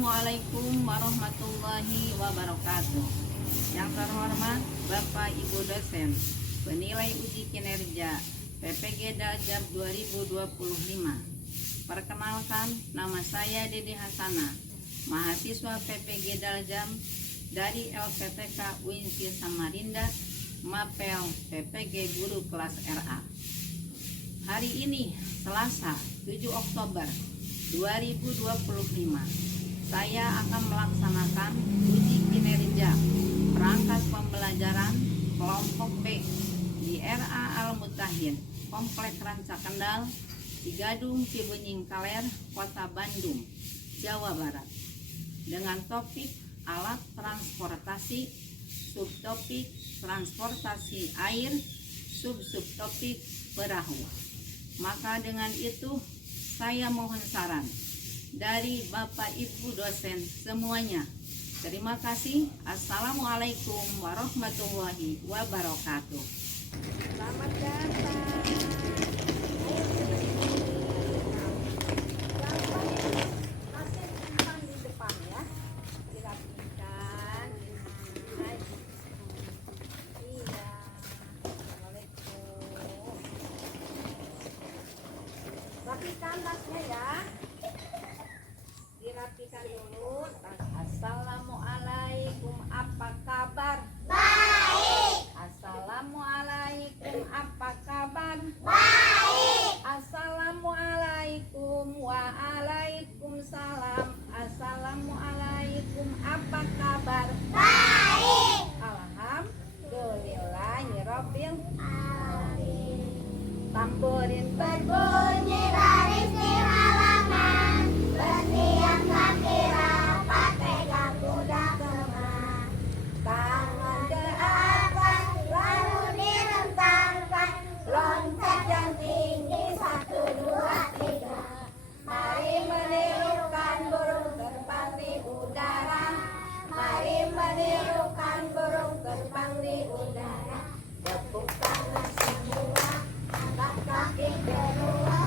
Assalamualaikum warahmatullahi wabarakatuh. Yang terhormat Bapak Ibu dosen, penilai uji kinerja PPG Daljam 2025. Perkenalkan, nama saya Dede Hasana, mahasiswa PPG Daljam dari LPTK UINSI Samarinda, Mapel PPG Guru Kelas RA. Hari ini Selasa 7 Oktober 2025 saya akan melaksanakan uji kinerja perangkat pembelajaran kelompok B di RA Al-Mutahin, Komplek Ranca Kendal, Cigadung, Cibenying Kaler, Kota Bandung, Jawa Barat, dengan topik alat transportasi, subtopik transportasi air, subtopik perahu. Maka dengan itu saya mohon saran dari Bapak Ibu dosen semuanya. Terima kasih. Assalamualaikum warahmatullahi wabarakatuh. Selamat datang. Di depan ya. Dirapikan. Iya. Assalamualaikum. Rapikan tasnya ya. Dirapikan dulu. Assalamualaikum, apa kabar? Baik. Assalamualaikum, apa kabar? Baik. Assalamualaikum, waalaikumsalam. Assalamualaikum, apa kabar? Baik. Alhamdulillahirabbil Amin. tamburin Berbunyi baris di halaman, bersiap kaki rapat, pegang kuda kemah. Tangan ke atas, lalu direntangkan, loncat yang tinggi, 1, 2, 3. Mari menirukan burung terbang di udara. Mari menirukan burung terbang di udara. Tepuk tangan semua, angkat kaki kedua,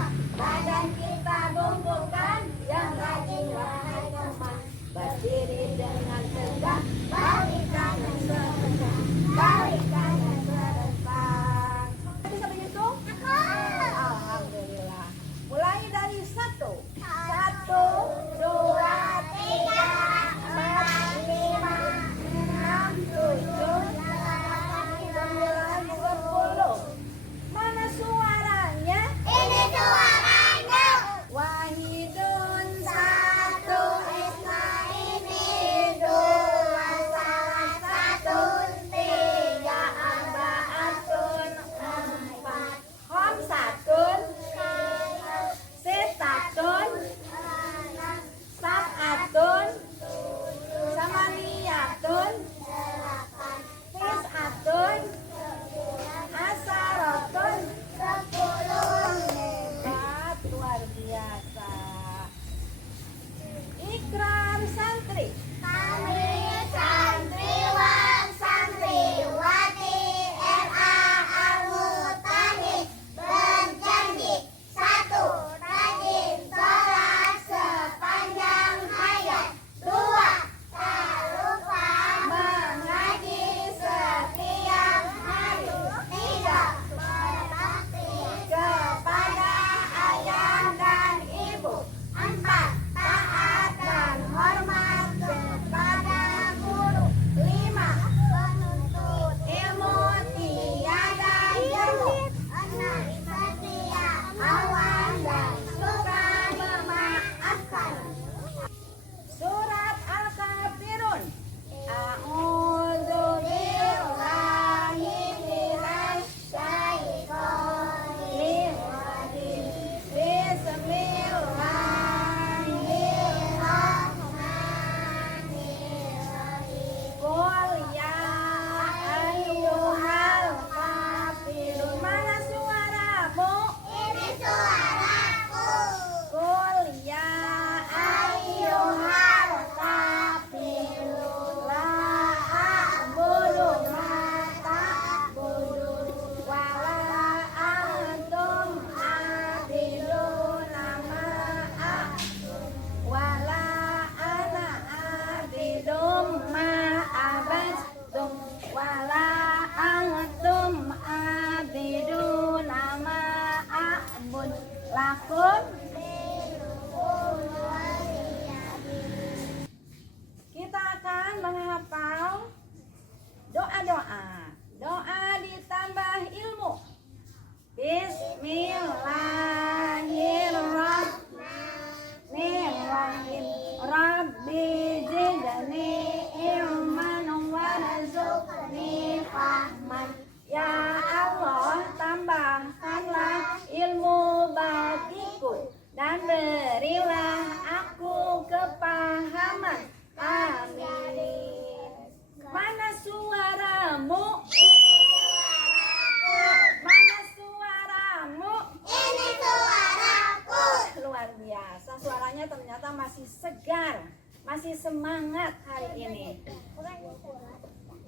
masih segar, masih semangat hari ini.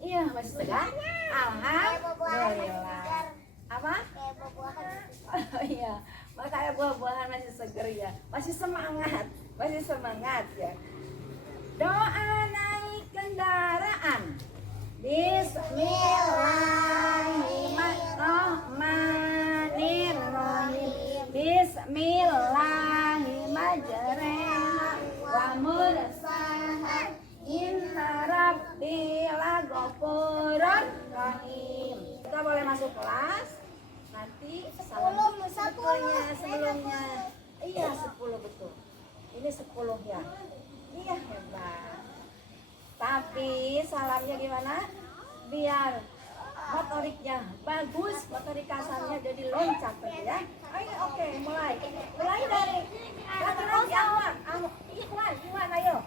Iya, masih segar. Alhamdulillah. Apa? Oh iya, makanya buah-buahan masih segar ya, masih semangat ya. Doa naik kendaraan. Bismillahirrahmanirrahim. Bismillahirrahmanirrahim. Wa mursaha inna rabbi laghafurur rahim. Kita boleh masuk kelas. Nanti salam sebelumnya. Iya 10 betul. Ini 10 ya. Iya hebat. Tapi salamnya gimana? Biar motoriknya bagus, motorik kasarnya jadi loncat ya. Ayo oke, mulai dari laki-laki awak. Ikhwan, ayo.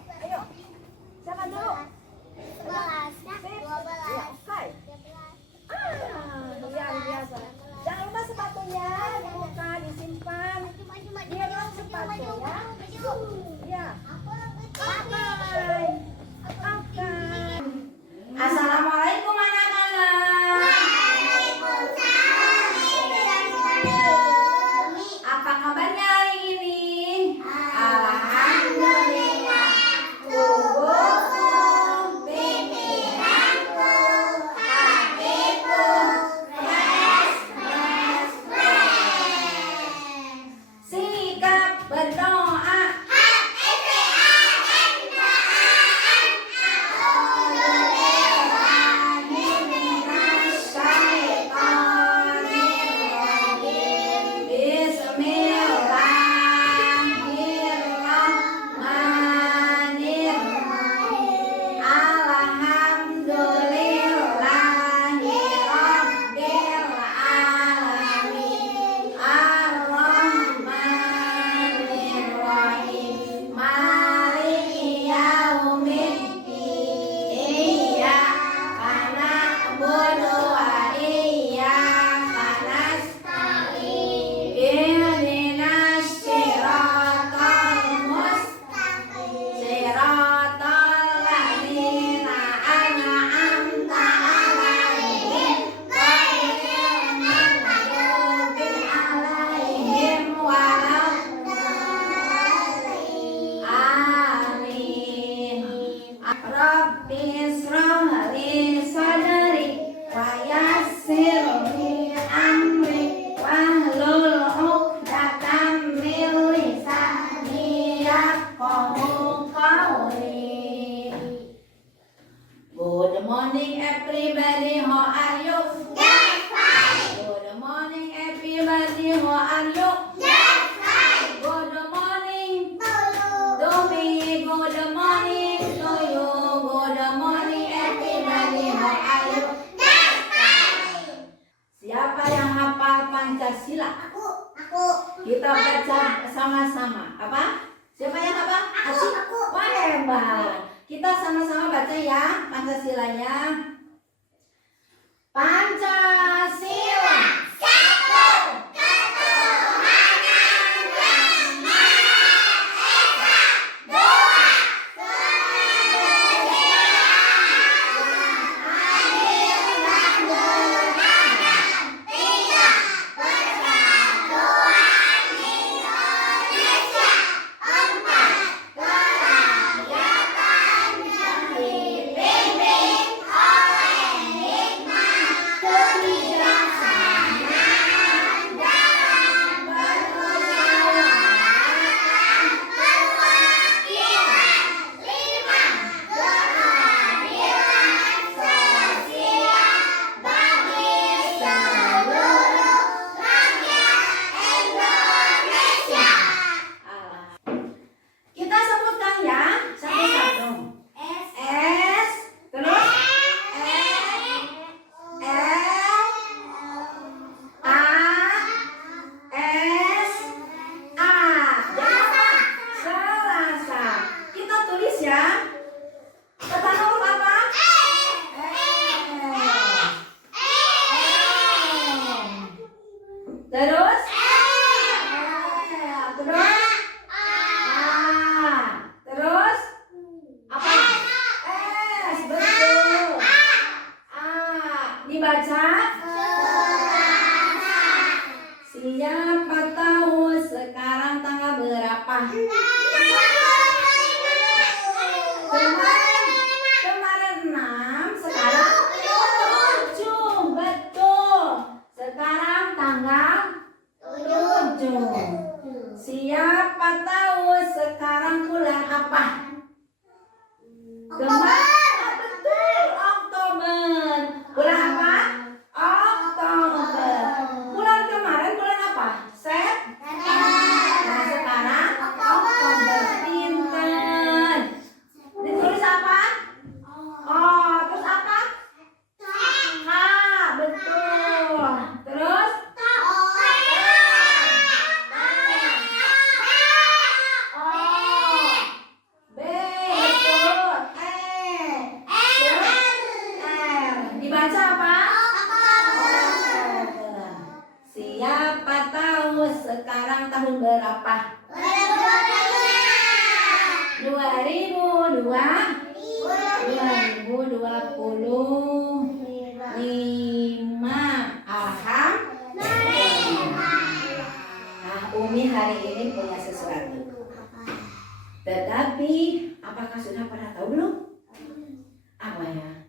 Siapa dulu? 11, 12, Ya, oke. Luar biasa. Jangan lupa sepatunya dibuka, disimpan. Dia dong sepatu ya. Ya. Bye. Oke. Assalamualaikum anak-anak. Apa kabarnya hari ini? Alhamdulillah. Tubuhku, pikiranku, hatiku fresh. Sikap berdoa. Good morning everybody, how are you? Good morning everybody, how are you? Good morning to me, good morning to you. Good morning everybody, how are you? Siapa yang hafal Pancasila? Aku. Kita baca sama-sama. Apa? Siapa yang hafal? Aku. Wah hebat. Kita sama-sama baca ya Pancasilanya. Pancasila. Kebijaksanaan. Siapa tahu sekarang bulan apa? Betul, Oktober. Bulan apa? Oktober. Bulan kemarin bulan apa? Nah, sekarang Oktober. Pinter. Ditulis apa? Oh, terus apa? H, betul. Terus? Oh, B, betul. Terus R. Dibaca apa? Siapa tahu sekarang tahun berapa? 2025. Nah, Umi hari ini punya sesuatu. Tetapi apakah sudah pada tahu belum? Apa ya?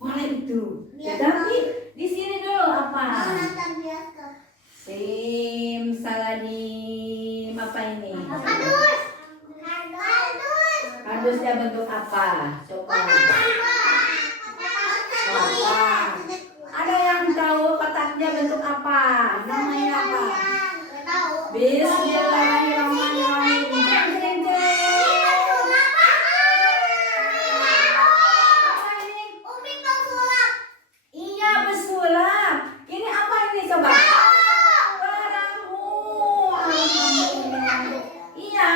Boleh itu. Tetapi di sini dulu apa? Simsalabim, apa ini? Kardusnya bentuk apa? Coba. Kotak. Ada yang tahu kotaknya bentuk apa? Namanya apa? Bismillahirrahmanirrahim. Jeng, jeng, jeng. Apa ini? Iya, besulap. Ini apa ini coba? Perahu. Alhamdulillah. Iya.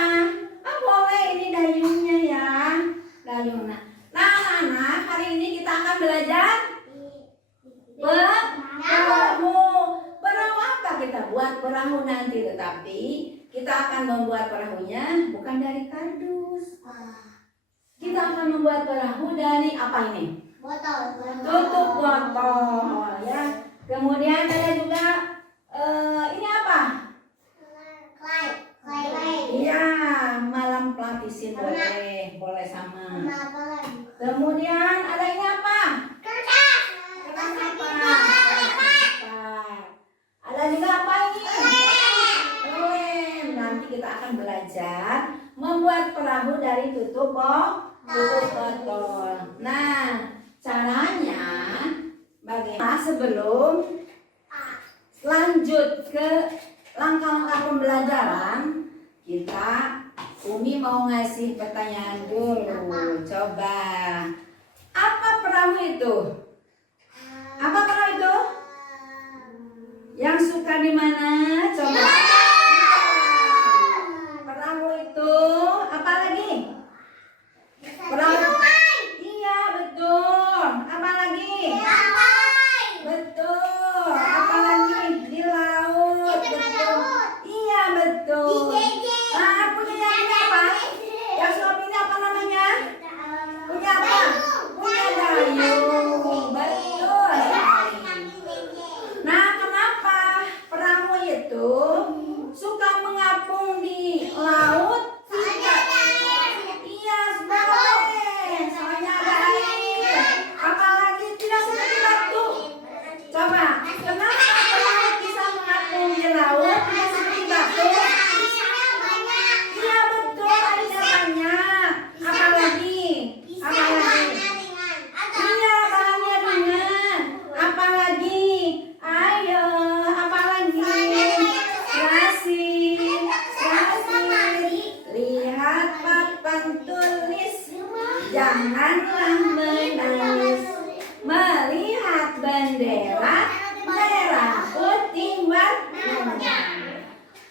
Ah, boleh ini dayungnya ya. Dayung. Nah, anak-anak, hari ini kita akan belajar perahu. Perahu apa kita buat perahu nanti, tetapi kita akan membuat perahunya bukan dari kardus. Kita akan membuat perahu dari apa ini? Tutup botol ya. Kemudian ada juga ini apa? Iya, malam pelapisin boleh sama. Kemudian ada ini apa? Kertas apa? Ada juga apa ini? Lem. Nanti kita akan belajar membuat perahu dari tutup botol. Nah, caranya bagaimana sebelum lanjut ke langkah-langkah pembelajaran, Umi mau ngasih pertanyaan dulu. Coba, apa perahu itu? Apa perahu itu? Yang suka di mana? Coba. Perahu itu apa lagi? Perahu. Iya, betul. Apa lagi? Betul. Apa lagi? Di laut. Betul. Iya, betul. Nah, punya yang apa? Yang suami ini apa namanya? Punya apa? Punya dayung. Betul. Nah, kenapa perahu itu suka mengapung di laut? Iya, boleh. Soalnya ada air. Apalagi tidak seperti batu. Coba, kenapa perahu bisa mengapung di laut? Tidak seperti batu. Iya, betul. Airnya banyak. Apalagi? Iya, bahannya ringan. Apalagi? Ayo, apalagi? Lihat papan tulis. Janganlah menangis. Melihat bendera merah putih warna.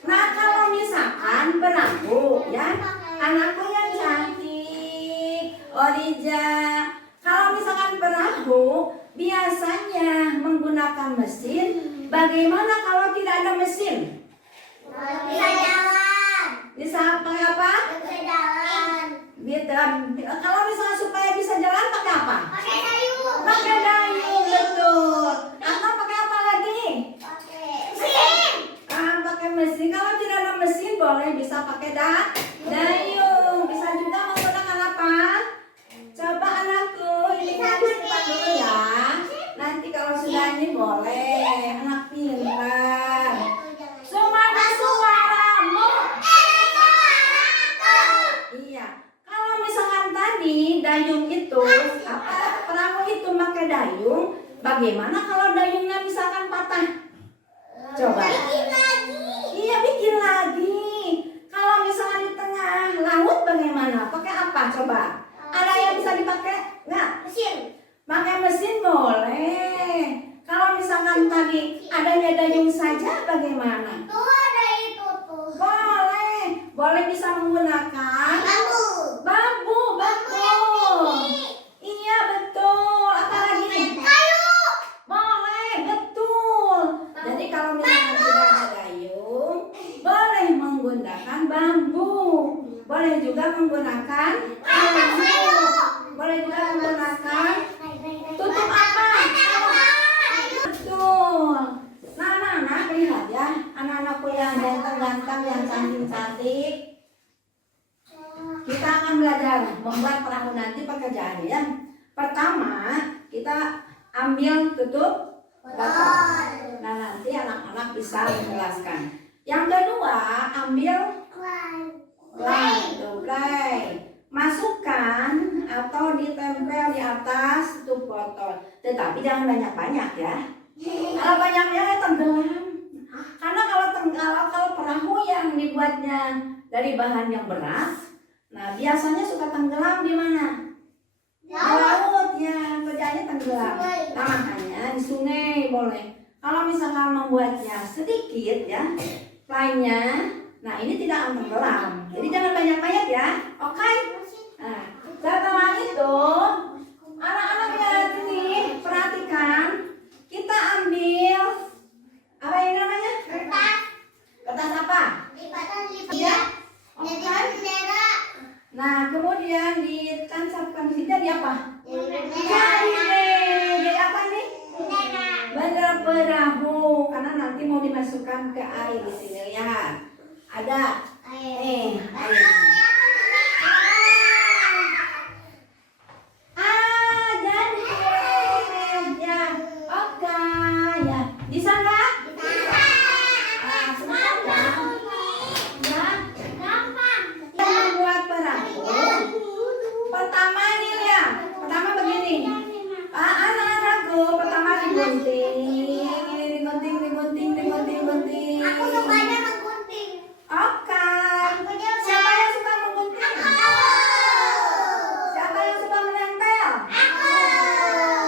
Nah, kalau misalkan perahu ya, anakku yang cantik, Orija. Kalau misalkan perahu biasanya menggunakan mesin. Bagaimana kalau tidak ada mesin? Bisa pakai apa? Kalau misalnya supaya bisa jalan pakai apa? Pakai dayung, betul. Atau pakai apa lagi? Pakai mesin. Kalau tidak ada mesin boleh bisa pakai dayung. Bisa juga menggunakan apa? Coba anakku, ini kan cepat dulu ya. Nanti kalau sudah ini boleh. Anak pintar. Semuanya suaramu. bagaimana kalau dayungnya misalkan patah? Coba. Bikin lagi. Iya, bikin lagi. Kalau misalnya di tengah laut bagaimana? Pakai apa coba? Ada yang bisa dipakai? Nggak? Mesin. Pakai mesin boleh. Kalau misalkan tadi adanya dayung saja bagaimana? Tuh ada itu tuh. Boleh. Boleh bisa menggunakan Bambu. bambu, betul. Iya, betul. Apalagi? Kayu. Boleh, betul. Jadi kalau misalnya tidak ada dayung, boleh menggunakan bambu. Boleh juga menggunakan bambu. Boleh juga menggunakan tutup apa? Betul. Nah, anak-anak lihat ya, anak-anakku yang ganteng-ganteng, yang cantik-cantik. Kita akan belajar membuat perahu nanti pekerjaannya. Pertama, kita ambil tutup botol. Nah, nanti anak-anak bisa menjelaskan. Yang kedua, ambil play. Masukkan atau ditempel di atas tutup botol. Tetapi jangan banyak-banyak ya. Kalau banyak-banyak tenggelam. Karena kalau perahu yang dibuatnya dari bahan yang berat, nah biasanya suka tenggelam di mana? Di laut ya, kerjanya tenggelam. Nah, makanya di sungai boleh. Kalau misalkan membuatnya sedikit ya, lainnya, nah ini tidak akan tenggelam. Jadi jangan banyak-banyak ya, oke? Nah, setelah itu, anak-anak lihat ini, perhatikan, kita ambil apa ini namanya? Kertas apa? Iya. Oke. Nah, kemudian ditancapkan di sini jadi apa? Jadi apa nih? Bendera perahu, karena nanti mau dimasukkan ke air di sini. Lihat, ada air. Jadi ya, oke ya. Bisa nggak? Sebentar ya. Kita membuat perahu. Pertama ini lihat. Pertama begini. Anak-anakku pertama digunting. Ini digunting. Aku sukanya menggunting. Oke. Siapa yang suka menggunting? Siapa yang suka menempel?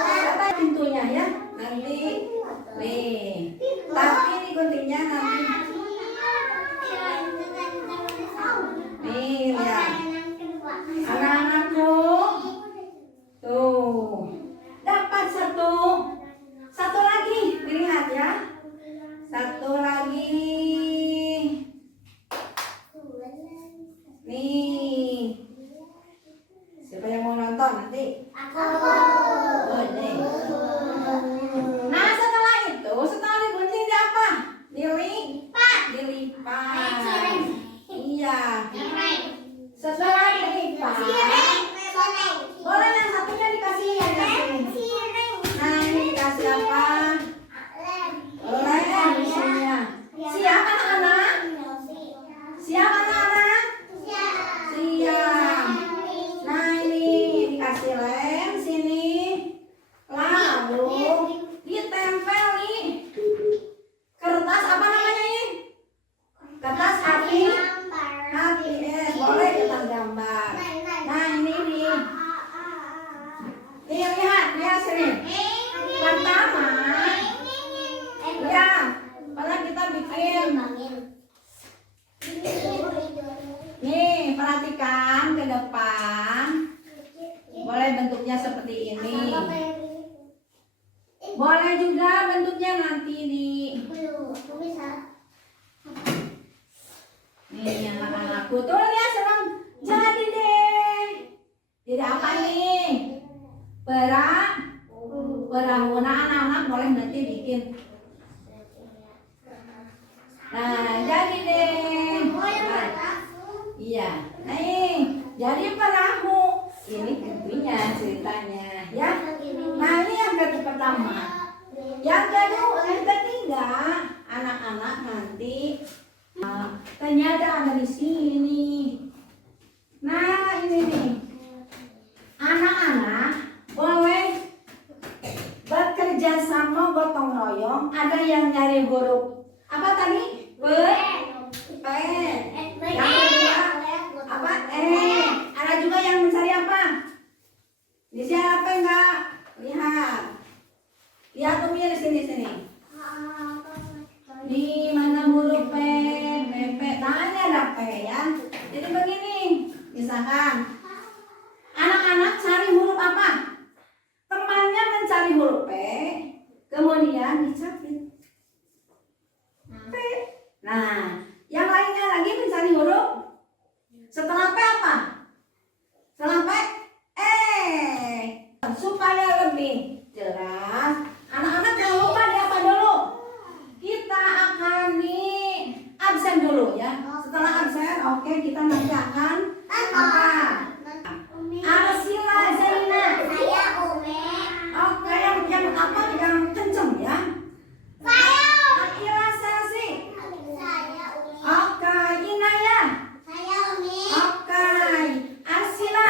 Siapa pintunya ya? Nanti nih. Tapi diguntingnya nanti. Nih lihat. Anak-anakku. Tuh. Dapat satu lagi. Lihat ya. Satu lagi. Nih. Siapa yang mau nonton nanti? Oh, ini. Nah, setelah digunting di apa? Dilipat. Iya. Setelah dilipat, boleh yang satunya dikasih yang sini. Nah, ini dikasih apa? Lem isinya. Siap anak-anak? Siap anak-anak? Siap. Nah, ini dikasih lem sini. Lalu ditempel nih. Kertas apa namanya ini? Kertas api. Boleh kita gambar. Nah, ini nih. Nih lihat sini. Pertama, ya, pada kita bikin. Nih, perhatikan ke depan. Boleh bentuknya seperti ini. Boleh juga bentuknya nanti di. Nih anak-anakku tuh lihat senang. Jadi deh. Jadi apa nih? Perahu. Nah, anak-anak boleh nanti bikin. Nah, jadi deh. Iya. Nih, jadi perahu. Ini tentunya ceritanya ya. Nah, ini yang pertama. Yang kedua, yang ketiga, anak-anak nanti ternyata ada di sini. Nah, ini nih. Anak-anak boleh bekerja mencari huruf apa tadi? P. Yang kedua apa? Ada juga yang mencari apa? Di sini apa enggak? Lihat. Lihat Umi di sini. Di mana huruf P? Tangannya ada P ya. Jadi begini, misalkan anak-anak cari huruf apa? Temannya mencari huruf P, kemudian dicapit P. Nah, yang lainnya lagi mencari huruf setelah P apa? Setelah P, supaya lebih jelas, anak-anak jangan lupa di apa dulu? Kita akan di absen dulu ya. Setelah absen, oke, kita nanti akan apa? Arsila Zaina. Saya Umi. Oke, yang apa? Yang kenceng ya. Saya Akila Selsi. Saya Umi. Oke, Inaya. Saya Umi. Oke, Arsila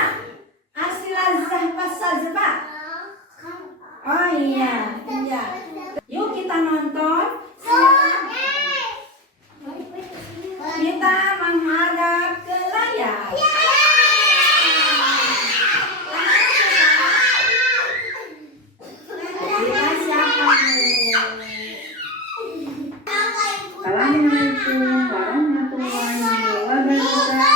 Zahba Sazba. Oh iya. Yuk kita nonton. Kita menghadap ke layar. Kita siapa dulu? Assalamualaikum warahmatullahi wabarakatuh.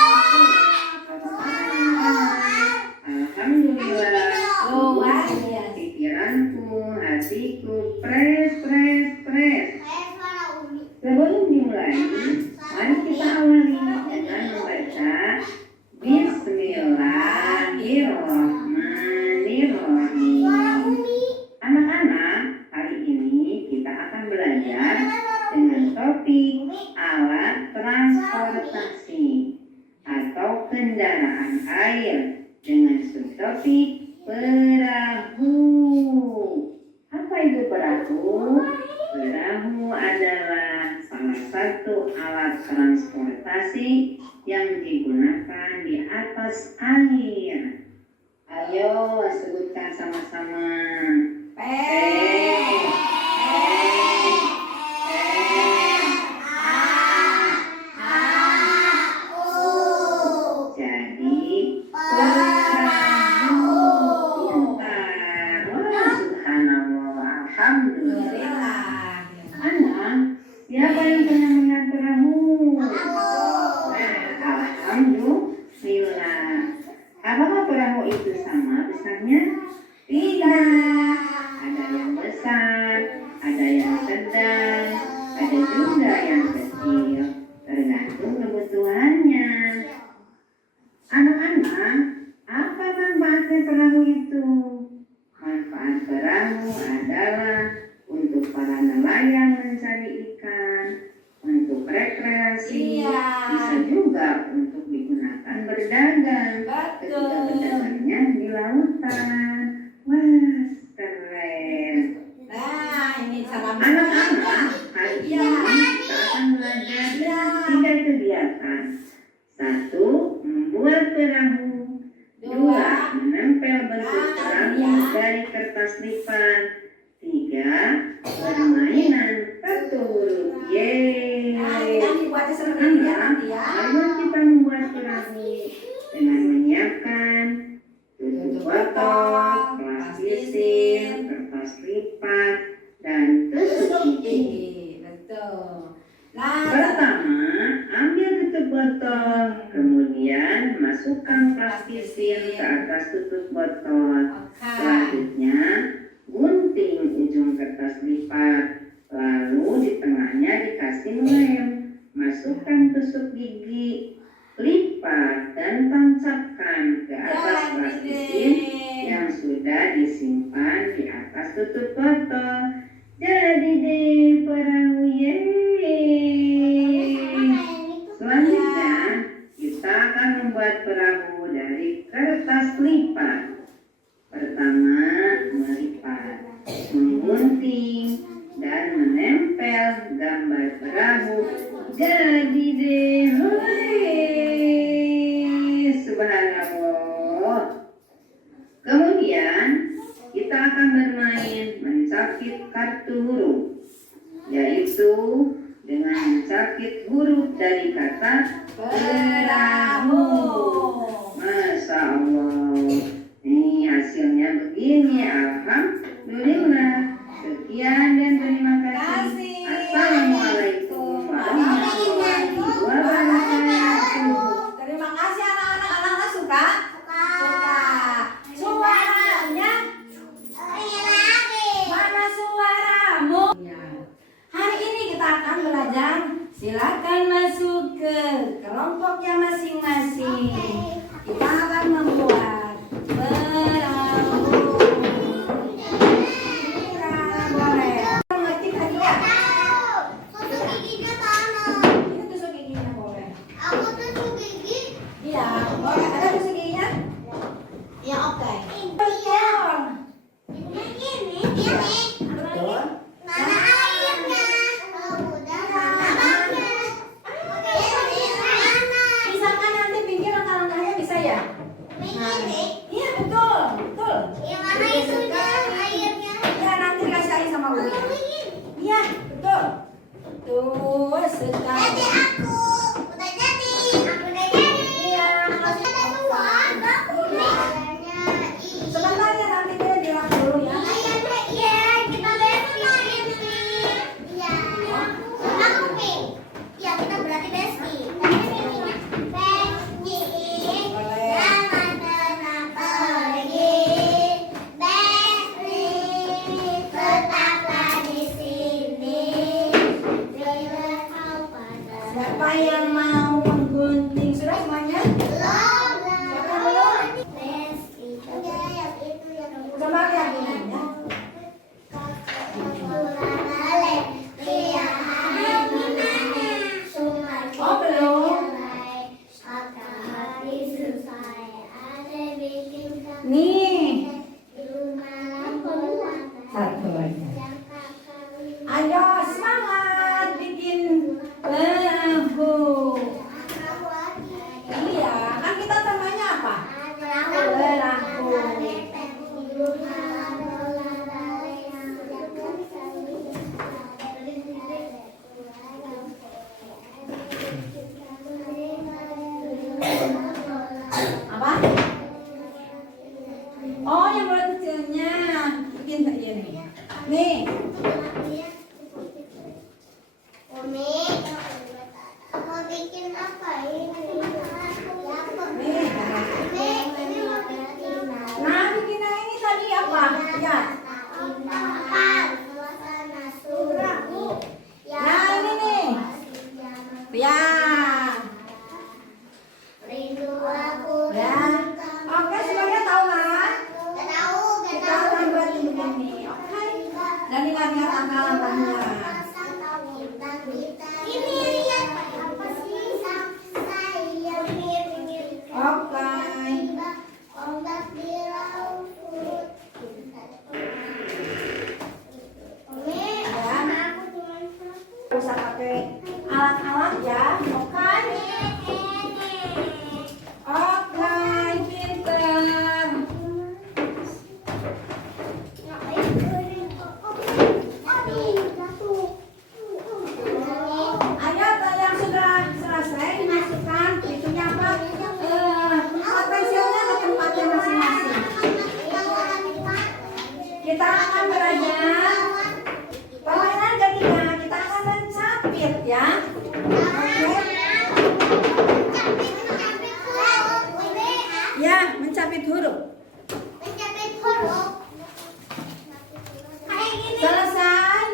Alhamdulillah. Luar biasa. Pikiranku, hatiku, pres. Saya Umi. Sebelum dimulai, mari kita awali dengan membaca Bismillahirrahmanirrahim. Umi. Anak-anak, hari ini kita akan belajar dengan topik alat transportasi atau kendaraan air dengan subtopik perahu. Apa itu perahu? Perahu adalah salah satu alat transportasi yang digunakan di atas air. Ayo sebutkan sama-sama. P. Jadi perahu. Pintar. Wah, subhanallah. Alhamdulillah. Anak, siapa yang pernah melihat perahu? Alhamdulillah. Apakah perahu itu sama besarnya? Tidak. Ada yang besar, ada yang sedang, ada juga yang kecil. Tergantung kebutuhannya. Anak-anak, apa manfaatnya perahu itu? Manfaat perahu adalah untuk para nelayan mencari ikan, untuk rekreasi, Iya. bisa juga untuk digunakan berdagang. Ketika berdagangnya di lautan. Wah, keren. Nah, ini cara Anak-anak, hari ini kita akan belajar dengan 3 kegiatan. 1. Membuat perahu. 2. Menempel bentuk perahu dari kertas lipat. 3. Permainan kartu huruf. Yeay. Nanti buatnya seperti ya nanti ya. Ayo kita membuat perahu dengan menyiapkan tutup botol, plastisin, kertas lipat, dan tusuk gigi. Betul. Nah, Pertama, ambil tutup botol, kemudian masukkan plastisin ke atas tutup botol. Selanjutnya, gunting ujung kertas lipat, lalu di tengahnya dikasih lem. Masukkan tusuk gigi, lipat dan tancapkan ke atas plastisin yang sudah disimpan di atas tutup botol. Jadi deh perahu, yeay. Selanjutnya kita akan membuat perahu dari kertas lipat. Pertama, melipat, menggunting dan menempel gambar perahu. Jadi deh, subhanallah. Kemudian kita akan bermain mencapit kartu huruf. yaitu dengan mencapit huruf dari kata perahu. Masya Allah. Ini hasilnya begini. Alhamdulillah. Sekian dan terima kasih. Assalamualaikum warahmatullahi wabarakatuh. Terima kasih anak-anak. Anak-anak suka? Suka. Suaranya mana suaramu? Ya. Hari ini kita akan belajar. Silakan masuk ke kelompoknya masing-masing. Kita akan membuat perahu. Boleh. Mengerti tadi ya? Susu giginya mana? Ini tusuk giginya boleh. Aku tusuk gigi. Iya, boleh. Ada tusuk giginya? Ya oke. Betul. Ini. Betul. Mana airnya? Oh, udah. Abangnya. Mana? Misalkan nanti pinggir langkah-langkahnya bisa ya? Begini. Iya betul, betul. Yang mana isunya airnya? Ya nanti kasih air sama gue. Iya betul. Tuh Jadi sekali. aku udah jadi. Aku udah jadi. Iya. Masih ada dua. Airnya Sebentar ya nanti dia dilap dulu ya. Iya, kita bestie. Iya. Aku pink. Iya, kita berarti bestie. Bestie. Jangan pernah pergi. Bestie, tetaplah di sini. Bila kau pada Siapa yang mau menggunting sudah semuanya? belum. Bestie. Udah yang itu yang Coba lihat guntingnya. Oh belum. Nih satu lagi. Ayo semangat bikin perahu. Iya kan kita temanya apa? Apa? Oh yang mulai kecilnya bikin saja nih. Nih. Umi, mau bikin apa ini? Nih. Ini mau bikin Nah bikin yang ini tadi apa? Ya. suasana surah. Nah ini nih. Ya. Rindu aku. Ya. Oke semuanya tahu kan? Gak tahu, Kita akan buat begini. Oke. Dan ingat-ingat langkah-langkahnya. Ini lihat apa sih? Saya pinggir. Oke. Ombak di laut. Umi, aku cuma satu. Usah pakai alat-alat ya. Oke. Oke, pinter. Ayo yang sudah selesai dimasukkan itunya apa? Pensilnya ke tempatnya masing-masing. Kita akan belajar permainan ketiga. Kita akan mencapit ya. Oke. Ya, mencapit huruf. Selesai.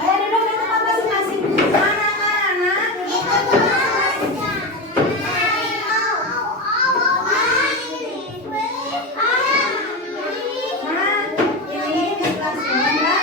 Ayo duduk di tempat masing-masing. Anak-anak. Nah, ini di kelas ya.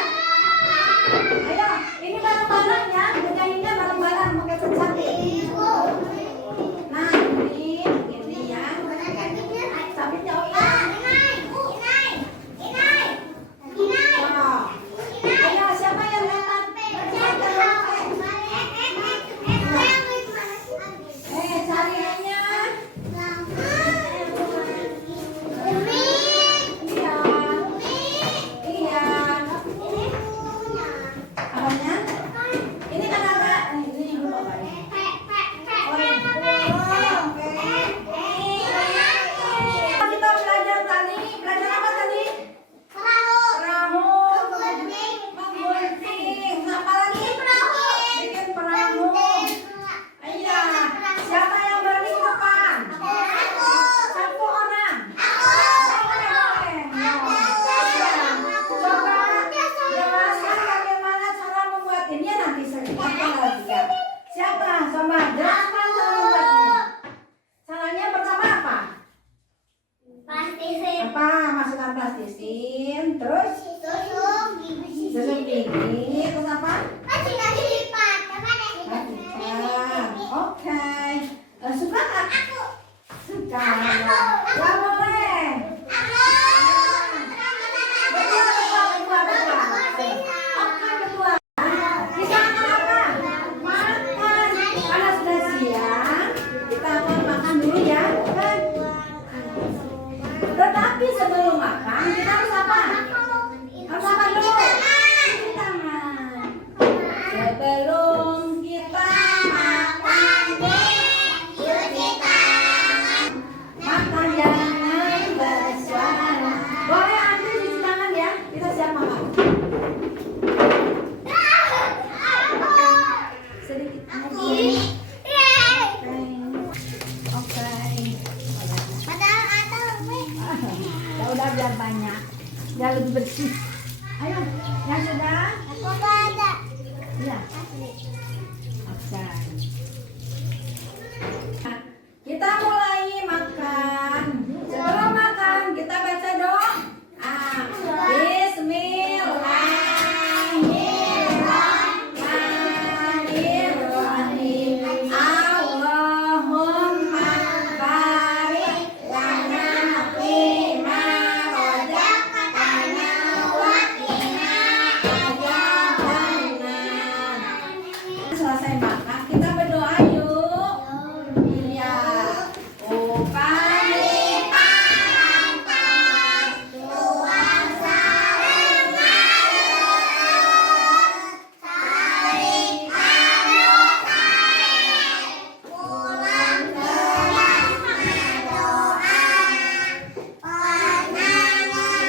ini terus apa? Masih lagi lipat. Makan. Oke. Suka nggak? Aku. Suka. Nggak boleh. Oke, berdua. Kita akan apa? Makan. Karena sudah siang, kita akan makan dulu ya. Kan? Tetapi sebelum makan, kita harus apa? Harus apa dulu? Cuci tangan. Sebelum kita makan, makan jangan bersuara. Boleh Andri cuci tangan ya? Kita siap makan. Sedikit. Oke. Ya udah biar banyak, biar lebih bersih. Ayo, yang sudah? Iya. Oke. Nah, kita mulai makan. Sebelum makan kita baca doa. Bismillahirrahmanirrahim. Allahumma barik lana fima razaqtana wa qina adzabannar. Selesai makan kita berdoa yuk. Iya. Upami parantos tuan sareng pulang kelas doa panangan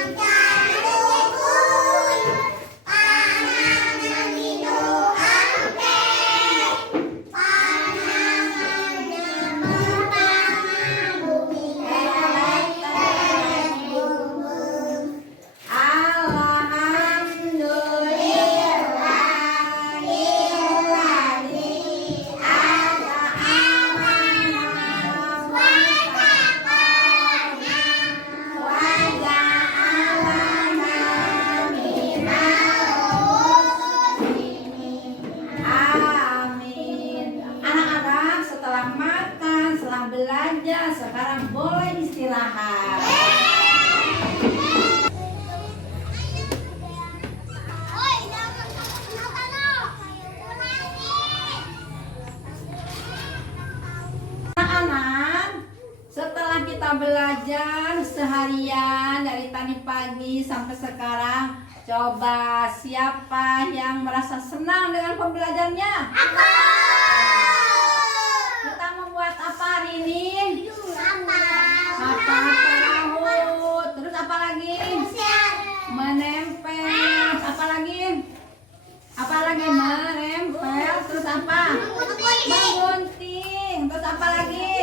jangan panangan di doa Amin. Anak-anak setelah makan, setelah belajar, sekarang boleh istirahat. Anak-anak, setelah kita belajar seharian dari tadi pagi sampai sekarang, coba siapa yang merasa senang dengan pembelajarannya? Kita membuat apa hari ini? Apa tahu. Terus apa lagi? Menempel. Apa lagi? Apa lagi? Menempel. Terus apa? Menggunting. Terus apa lagi?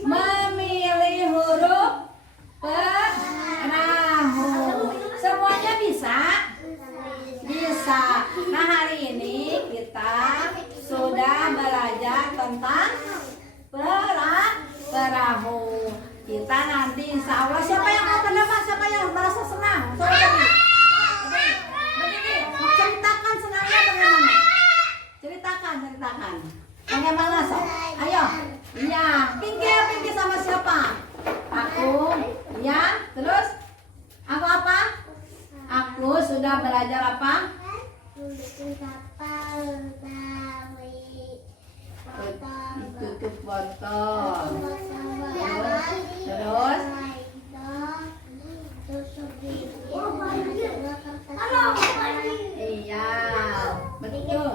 Memilih huruf perahu. Semuanya bisa? Bisa. Nah, hari ini kita sudah belajar tentang perahu. Kita nanti insya Allah, siapa yang mau pendapat? Siapa yang merasa senang? Begini, ceritakan senangnya bagaimana? Ceritakan. Bagaimana sob? Ayo. Iya, Pinky sama siapa? Aku. Ya, terus? Aku apa? Aku sudah belajar apa? Tutup botol. Terus? Iya, betul.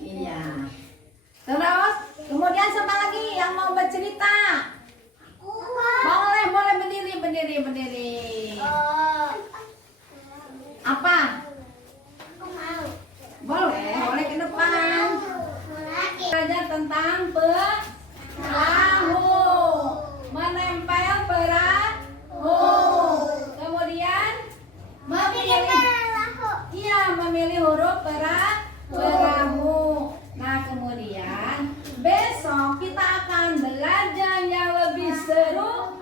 Iya. Terus, kemudian siapa lagi yang mau bercerita? Boleh berdiri. Apa? Boleh ke depan. Belajar tentang perahu, menempel perahu. Kemudian memilih huruf perahu. Nah, kemudian besok kita akan belajar yang lebih seru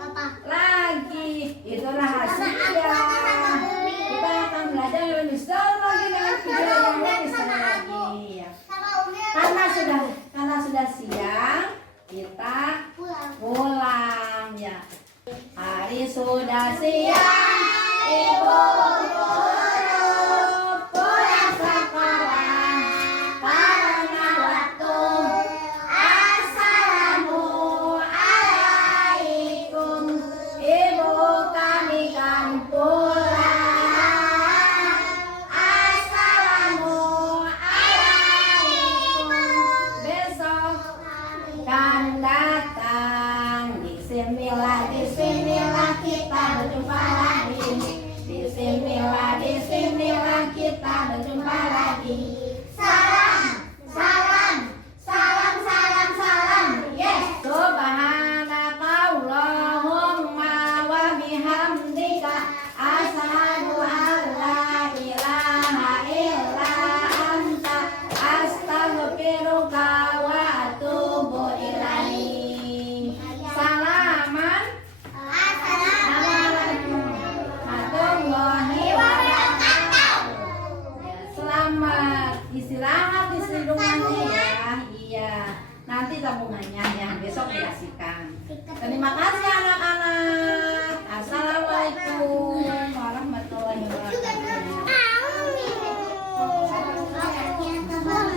Hari sudah siang, ibu guru pulang sekolah karena waktu. Assalamualaikum, ibu kami kan pulang. Assalamualaikum, besok kan datang. Bismillah, bismillah kita berjumpa lagi. Bismillah, bismillah kita berjumpa lagi. Salam, salam, salam, salam, salam. Yes. Subhanakallahumma wa bihamdika asyhadu an la ilaha illa anta astaghfiruka wa atubu ilaik. Salaman. Assalamualaikum warahmatullahi wabarakatuh. Ya, selamat istirahat di sindungannya ya. Iya. Nanti tabungannya yang besok dikasihkan. Terima kasih anak-anak.